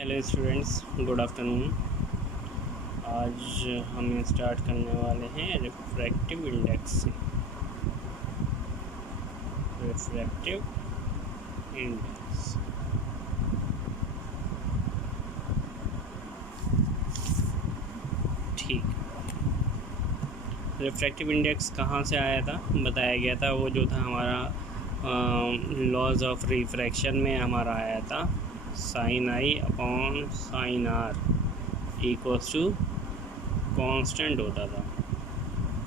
Hello students, good afternoon. आज हम start करने वाले हैं रिफ्रैक्टिव इंडेक्स से। रिफ्रैक्टिव इंडेक्स, ठीक। रिफ्रैक्टिव इंडेक्स कहाँ से आया था? बताया गया था वो जो था हमारा लॉज ऑफ रिफ्रैक्शन में हमारा आया था sine i upon sine r equals to constant होता था,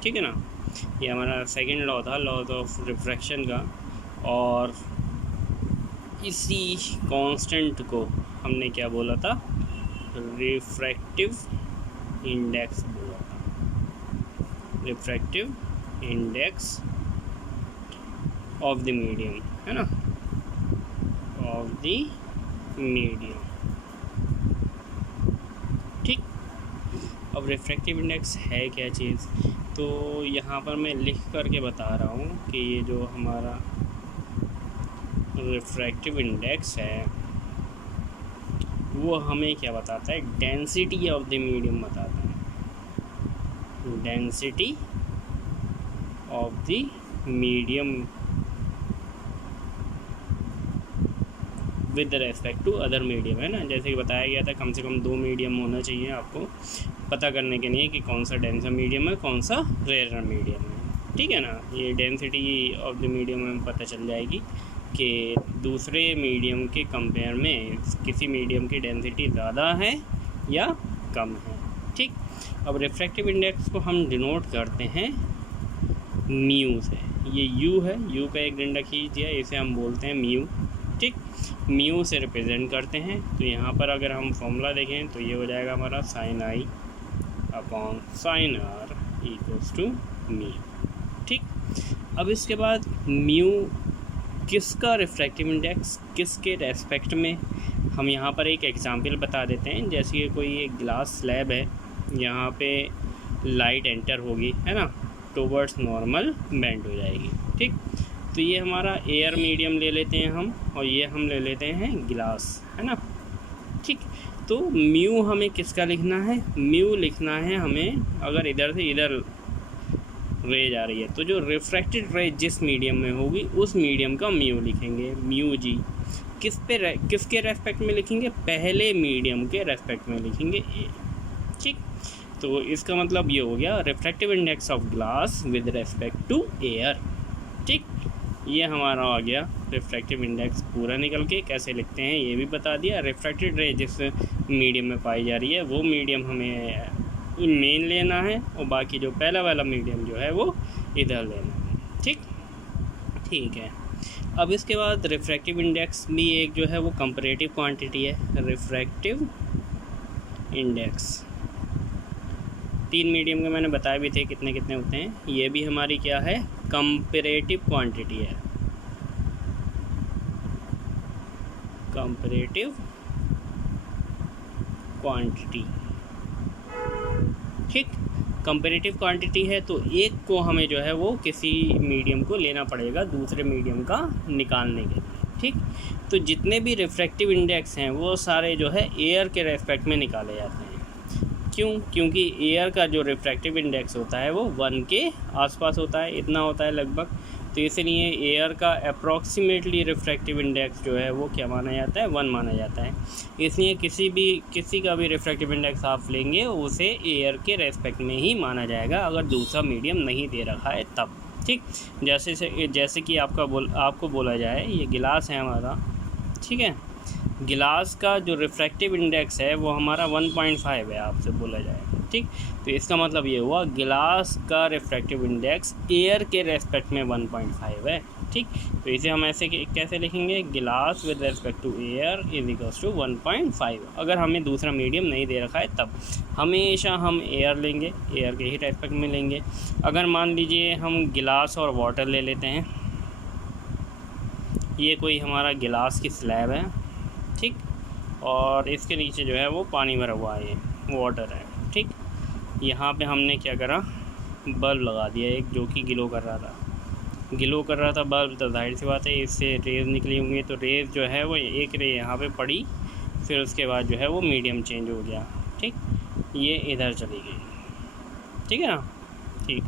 ठीक है ना। ये हमारा सेकंड लॉ था, लॉज ऑफ रिफ्रैक्शन का। और इसी कांस्टेंट को हमने क्या बोला था? रिफ्रैक्टिव इंडेक्स बोला था। Refractive index of the medium, है ना, ऑफ द मीडियम, ठीक। अब रिफ्रैक्टिव इंडेक्स है क्या चीज़? तो यहाँ पर मैं लिख करके बता रहा हूँ कि ये जो हमारा रिफ्रैक्टिव इंडेक्स है वो हमें क्या बताता है? डेंसिटी ऑफ द मीडियम बताता है। Density of the medium with respect to other medium, है ना। जैसे कि बताया गया था कम से कम 2 मीडियम होना चाहिए आपको पता करने के लिए कि कौन सा डेंसर मीडियम है, कौन सा रेयर मीडियम है, ठीक है ना। ये डेंसिटी ऑफ द मीडियम में पता चल जाएगी कि दूसरे मीडियम के कंपेयर में किसी मीडियम की डेंसिटी ज़्यादा है या कम है, ठीक। अब रिफ्रैक्टिव इंडेक्स को हम डिनोट करते हैं म्यू से। ये यू है, यू का एक डंडा खींच दिया, इसे हम बोलते हैं म्यू, ठीक। म्यू से रिप्रेजेंट करते हैं। तो यहाँ पर अगर हम फॉर्मूला देखें तो ये हो जाएगा हमारा sine i upon sine r equals to mu, ठीक। अब इसके बाद म्यू किसका रिफ्रैक्टिव इंडेक्स, किसके रेस्पेक्ट में, हम यहाँ पर एक एग्जांपल बता देते हैं। जैसे कि कोई एक ग्लास स्लैब है, यहाँ पे लाइट एंटर होगी, है ना, टुवर्ड्स नॉर्मल बेंड हो जाएगी, ठीक। तो ये हमारा एयर मीडियम ले लेते हैं हम, और ये हम ले लेते हैं ग्लास, है ना, ठीक। तो म्यू हमें किसका लिखना है? म्यू लिखना है हमें, अगर इधर से इधर रे जा रही है तो जो रिफ्रैक्टेड रे जिस मीडियम में होगी उस मीडियम का म्यू लिखेंगे, म्यू जी। किसके रेस्पेक्ट में लिखेंगे? पहले मीडियम के रेस्पेक्ट में लिखेंगे ए, ठीक। तो इसका मतलब ये हो गया refractive index of glass with respect to air, ठीक। ये हमारा आ गया रिफ्रैक्टिव इंडेक्स पूरा निकल के। कैसे लिखते हैं ये भी बता दिया। रिफ्रैक्टेड रे जिस मीडियम में पाई जा रही है वो मीडियम हमें मेन लेना है, और बाकी जो पहला वाला मीडियम जो है वो इधर लेना है, ठीक। ठीक है। अब इसके बाद रिफ्रैक्टिव इंडेक्स भी एक जो है वो कंपैरेटिव क्वांटिटी है। रिफ्रैक्टिव इंडेक्स 3 मीडियम के मैंने बताए भी थे कितने कितने होते हैं। ये भी हमारी क्या है? कंपैरेटिव क्वांटिटी है। कंपैरेटिव क्वांटिटी, ठीक। कंपैरेटिव क्वांटिटी है तो एक को हमें जो है वो किसी मीडियम को लेना पड़ेगा दूसरे मीडियम का निकालने के लिए, ठीक। तो जितने भी रिफ्रैक्टिव इंडेक्स हैं वो सारे जो है एयर के रेस्पेक्ट में निकाले जाते हैं। क्यों? क्योंकि एयर का जो रिफ्रैक्टिव इंडेक्स होता है वो 1 के आसपास होता है, इतना होता है लगभग। तो इसलिए एयर का अप्रॉक्सीमेटली रिफ्रैक्टिव इंडेक्स जो है वो क्या माना जाता है? 1 माना जाता है। इसलिए किसी का भी रिफ्रैक्टिव इंडेक्स आप लेंगे उसे एयर के रेस्पेक्ट में ही माना जाएगा, अगर दूसरा मीडियम नहीं दे रखा है तब, ठीक। जैसे कि आपको बोला जाए ये गिलास है हमारा, ठीक है। गिलास का जो रिफ्रैक्टिव इंडेक्स है वो हमारा 1.5 है आपसे बोला जाए, ठीक। तो इसका मतलब ये हुआ गिलास का रिफ्रैक्टिव इंडेक्स एयर के रेस्पेक्ट में 1.5 है, ठीक। तो इसे हम ऐसे कैसे लिखेंगे? Glass with respect to air is equals to 1.5। अगर हमें दूसरा मीडियम नहीं दे रखा है तब हमेशा हम एयर लेंगे, एयर के ही रेस्पेक्ट में लेंगे। अगर मान लीजिए हम गिलास और वाटर ले लेते हैं, ये कोई हमारा गिलास की स्लैब है, ठीक, और इसके नीचे जो है वो पानी भरा हुआ है, ये वाटर है, ठीक। यहाँ पे हमने क्या करा? बल्ब लगा दिया एक, जो कि ग्लो कर रहा था बल्ब। तो जाहिर सी बात है इससे रेज़ निकली होंगी, तो रेज़ जो है वो एक रे यहाँ पे पड़ी फिर उसके बाद जो है वो मीडियम चेंज हो गया, ठीक, ये इधर चली गई, ठीक है ना। ठीक,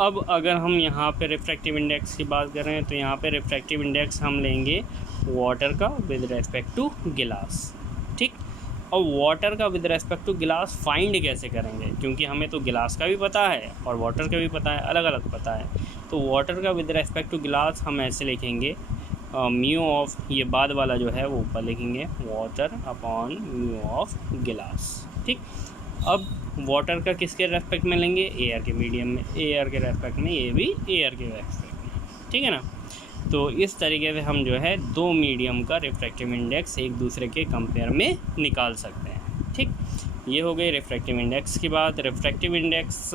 अब अगर हम यहाँ पे रिफ्रैक्टिव इंडेक्स की बात कर रहे हैं तो यहाँ पे रिफ्रैक्टिव इंडेक्स हम लेंगे वाटर का विद रेस्पेक्ट टू गिलास, ठीक। और वाटर का विद रेस्पेक्ट टू गिलास फाइंड कैसे करेंगे, क्योंकि हमें तो गिलास का भी पता है और वाटर का भी पता है, अलग अलग पता है। तो वाटर का विद रेस्पेक्ट टू गिलास हम ऐसे लिखेंगे, म्यू ऑफ, ये बाद वाला जो है वो ऊपर लिखेंगे, वाटर अपॉन म्यू ऑफ गिलास, ठीक। अब वाटर का किसके रेस्पेक्ट में लेंगे, एयर के मीडियम में, एयर के रेस्पेक्ट में, ये भी एयर के रेस्पेक्ट में, ठीक है ना। तो इस तरीके से हम जो है दो मीडियम का रिफ्रैक्टिव इंडेक्स एक दूसरे के कंपेयर में निकाल सकते हैं, ठीक। ये हो गई रिफ्रैक्टिव इंडेक्स की बात। रिफ्रैक्टिव इंडेक्स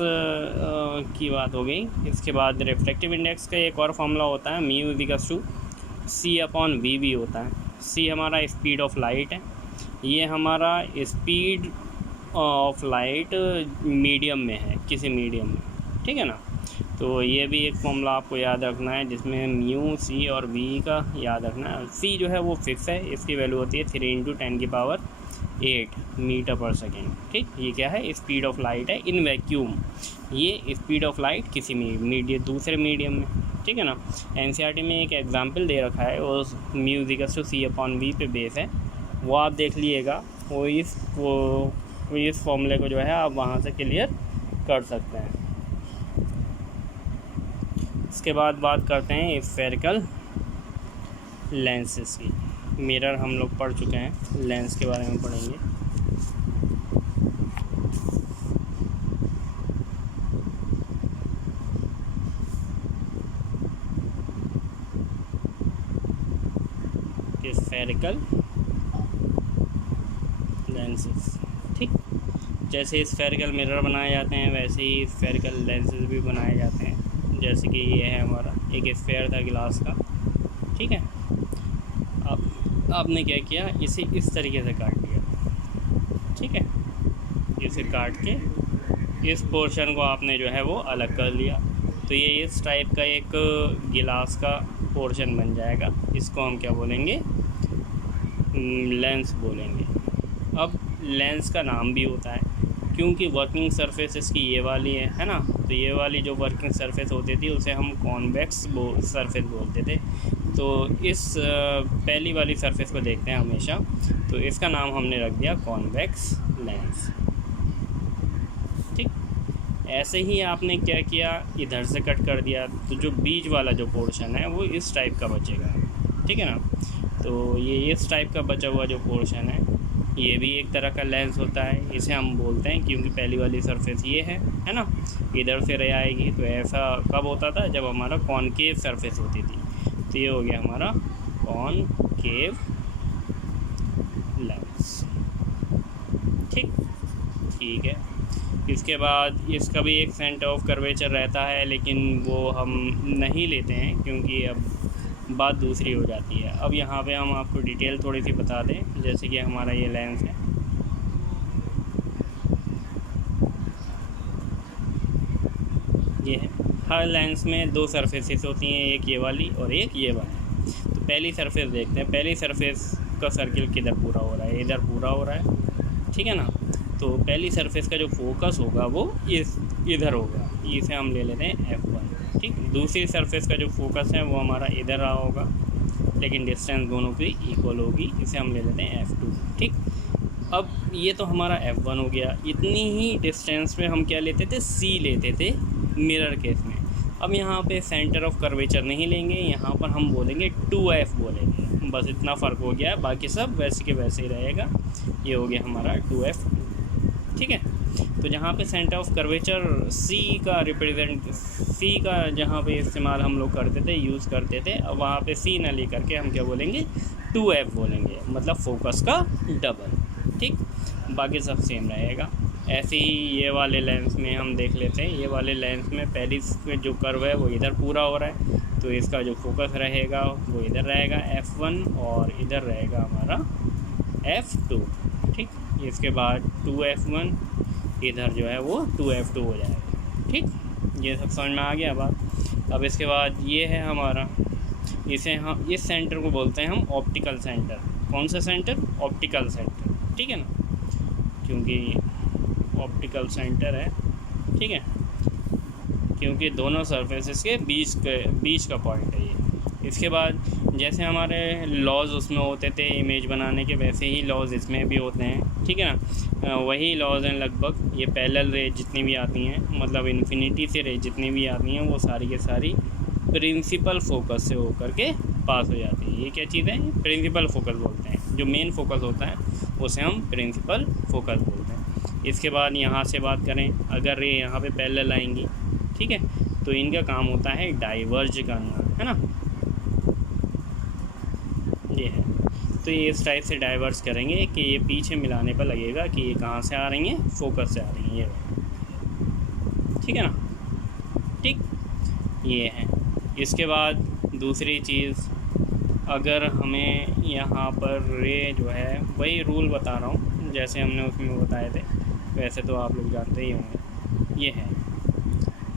की बात हो गई। इसके बाद रिफ्रैक्टिव इंडेक्स का एक और फॉर्मूला होता है, mu equals to c upon v भी होता है। सी हमारा स्पीड ऑफ लाइट है, ये हमारा स्पीड ऑफ लाइट मीडियम में है, किसी मीडियम में, ठीक है ना। तो ये भी एक फॉर्मूला आपको याद रखना है, जिसमें म्यू, सी और वी का याद रखना है। सी जो है वो फिक्स है, इसकी वैल्यू होती है 3 × 10⁸ मीटर पर सेकेंड, ठीक। ये क्या है, स्पीड ऑफ लाइट है इन वैक्यूम, ये स्पीड ऑफ लाइट किसी दूसरे मीडियम में, ठीक है ना। एनसीईआरटी में एक एग्जांपल दे रखा है, वो mu equals to c upon v पे बेस है, वो आप देख लीजिएगा। वो इस फॉर्मूले को जो है आप वहाँ से क्लियर कर सकते हैं। इसके बाद बात करते हैं स्फेरिकल लेंसेज की। मिरर हम लोग पढ़ चुके हैं, लेंस के बारे में पढ़ेंगे। स्फेरिकल लेंसेज, ठीक। जैसे स्फेरिकल मिरर बनाए जाते हैं वैसे ही स्फेरिकल लेंसेज भी बनाए जाते हैं। जैसे कि ये है हमारा एक स्फेयर था गिलास का, ठीक है। अब आपने क्या किया, इसे इस तरीके से काट दिया, ठीक है। इसे काट के इस पोर्शन को आपने जो है वो अलग कर लिया, तो ये इस टाइप का एक गिलास का पोर्शन बन जाएगा। इसको हम क्या बोलेंगे, लेंस बोलेंगे। अब लेंस का नाम भी होता है क्योंकि वर्किंग सरफेस इसकी ये वाली है ना। तो ये वाली जो वर्किंग सरफेस होती थी उसे हम कॉन्वेक्स सरफेस बोलते थे। तो इस पहली वाली सरफेस को देखते हैं हमेशा, तो इसका नाम हमने रख दिया कॉन्वेक्स लेंस, ठीक। ऐसे ही आपने क्या किया, इधर से कट कर दिया, तो जो बीच वाला जो पोर्शन है वो इस टाइप का बचेगा, ठीक है ना। तो ये इस टाइप का बचा हुआ जो पोर्शन है ये भी एक तरह का लेंस होता है, इसे हम बोलते हैं क्योंकि पहली वाली सरफेस ये है ना, इधर से रह आएगी। तो ऐसा कब होता था, जब हमारा कॉनकेव सरफेस होती थी। तो ये हो गया हमारा कॉनकेव लेंस, ठीक है। इसके बाद इसका भी एक सेंटर ऑफ कर्वेचर रहता है, लेकिन वो हम नहीं लेते हैं क्योंकि अब बात दूसरी हो जाती है। अब यहाँ पे हम आपको डिटेल थोड़ी सी बता दें, जैसे कि हमारा ये लेंस है, ये है। हर लेंस में दो सरफेसेस होती हैं, एक ये वाली और एक ये वाली। तो पहली सरफेस देखते हैं, पहली सरफेस का सर्किल किधर पूरा हो रहा है, इधर पूरा हो रहा है, ठीक है ना। तो पहली सरफेस का जो फोकस होगा वो इधर होगा, इसे हम ले लेते हैं F1, ठीक। दूसरी सरफेस का जो फोकस है वो हमारा इधर रहा होगा, लेकिन डिस्टेंस दोनों की इक्वल होगी, इसे हम ले लेते हैं F2, ठीक। अब ये तो हमारा F1 हो गया। इतनी ही डिस्टेंस में हम क्या लेते थे, C लेते थे मिरर केस में। अब यहाँ पे सेंटर ऑफ कर्वेचर नहीं लेंगे, यहाँ पर हम बोलेंगे 2F बोलेंगे, बस इतना फ़र्क हो गया है, बाकी सब वैसे के वैसे ही रहेगा। ये हो गया हमारा 2F, ठीक है। तो जहाँ पे सेंटर ऑफ कर्वेचर C का जहाँ पे इस्तेमाल हम लोग करते थे, यूज़ करते थे, अब वहाँ पे C ना लेकर के हम क्या बोलेंगे, 2F बोलेंगे, मतलब फोकस का डबल, ठीक। बाकी सब सेम रहेगा। ऐसे ही ये वाले लेंस में हम देख लेते हैं, ये वाले लेंस में पहली जो कर्व है वो इधर पूरा हो रहा है, तो इसका जो फोकस रहेगा वो इधर रहेगा F1 और इधर रहेगा हमारा F2, ठीक। इसके बाद 2F1 इधर जो है वो 2F2 हो जाएगा, ठीक। ये सब समझ में आ गया बात। अब इसके बाद ये है हमारा, इसे हम इस सेंटर को बोलते हैं हम ऑप्टिकल सेंटर, कौन सा सेंटर, ऑप्टिकल सेंटर, ठीक है ना, क्योंकि ऑप्टिकल सेंटर है, ठीक है, क्योंकि दोनों सरफेसेस के बीच का पॉइंट है ये। इसके बाद जैसे हमारे लॉज उसमें होते थे इमेज बनाने के, वैसे ही लॉज इसमें भी होते हैं, ठीक है ना, वही लॉज हैं लगभग। ये पैरेलल रे जितनी भी आती हैं, मतलब इन्फिनिटी से रे जितनी भी आती हैं, वो सारी के सारी प्रिंसिपल फोकस से होकर के पास हो जाती है। ये क्या चीज़ है, प्रिंसिपल फोकस बोलते हैं। जो मेन फोकस होता है उसे हम प्रिंसिपल फोकस बोलते हैं। इसके बाद यहाँ से बात करें, अगर रे यहाँ पे पैरेलल आएंगी, ठीक है, तो इनका काम होता है डाइवर्ज करना, है ना, ये है। तो ये इस टाइप से डाइवर्स करेंगे कि ये पीछे मिलाने पर लगेगा कि ये कहाँ से आ रही हैं, फोकस से आ रही हैं, ये, ठीक है ना, ठीक, ये है। इसके बाद दूसरी चीज़, अगर हमें यहाँ पर रे जो है, वही रूल बता रहा हूँ जैसे हमने उसमें बताए थे, वैसे तो आप लोग जानते ही होंगे। ये है,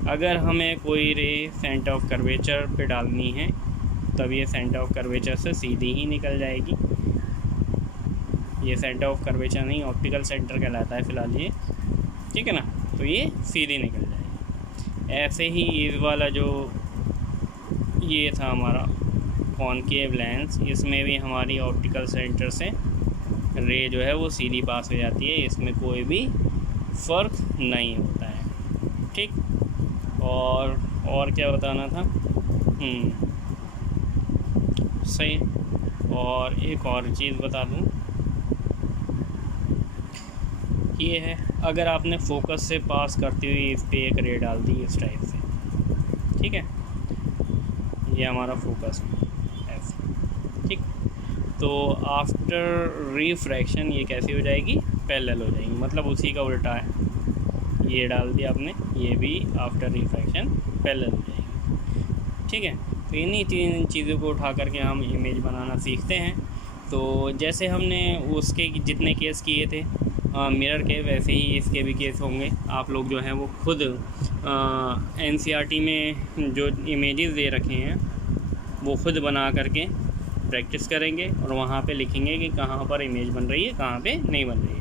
अगर हमें कोई रे सेंटर ऑफ कर्वेचर पे डालनी है, तब ये सेंटर ऑफ कर्वेचर से सीधी ही निकल जाएगी। ये सेंटर ऑफ कर्वेचर नहीं, ऑप्टिकल सेंटर कहलाता है फ़िलहाल ये, ठीक है ना, तो ये सीधी निकल जाएगी। ऐसे ही इस वाला जो ये था हमारा कॉनकेव लेंस, इसमें भी हमारी ऑप्टिकल सेंटर से रे जो है वो सीधी पास हो जाती है, इसमें कोई भी फ़र्क नहीं होता है, ठीक। और क्या बताना था, सही। और एक और चीज़ बता दूं, ये है, अगर आपने फोकस से पास करती हुई इस पे एक रे डाल दी इस टाइप से, ठीक है, ये हमारा फोकस है ऐसे, ठीक, तो आफ्टर रिफ्रैक्शन ये कैसी हो जाएगी, पैरेलल हो जाएगी, मतलब उसी का उल्टा है। ये डाल दिया आपने, ये भी आफ्टर रिफ्रैक्शन पैरेलल हो जाएगी, ठीक है। तो इन्हीं तीन चीज़ों को उठा करके हम इमेज बनाना सीखते हैं। तो जैसे हमने उसके जितने केस किए थे मिरर के, वैसे ही इसके भी केस होंगे। आप लोग जो हैं वो खुद NCERT में जो इमेजेस दे रखे हैं वो खुद बना करके प्रैक्टिस करेंगे और वहाँ पे लिखेंगे कि कहाँ पर इमेज बन रही है, कहाँ पे नहीं बन रही है।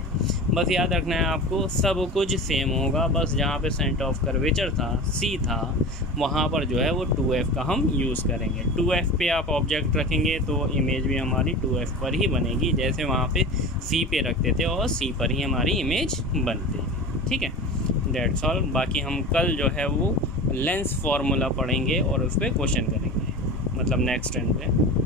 बस याद रखना है आपको, सब कुछ सेम होगा, बस जहाँ पे सेंटर ऑफ कर्वेचर था, C था, वहाँ पर जो है वो 2F का हम यूज़ करेंगे। 2F पे आप ऑब्जेक्ट रखेंगे तो इमेज भी हमारी 2F पर ही बनेगी, जैसे वहाँ पे C पे रखते थे और C पर ही हमारी इमेज बनती है, ठीक है। That's all. बाकी हम कल जो है वो लेंस फार्मूला पढ़ेंगे और उस पर क्वेश्चन करेंगे, मतलब नेक्स्ट टाइम पे।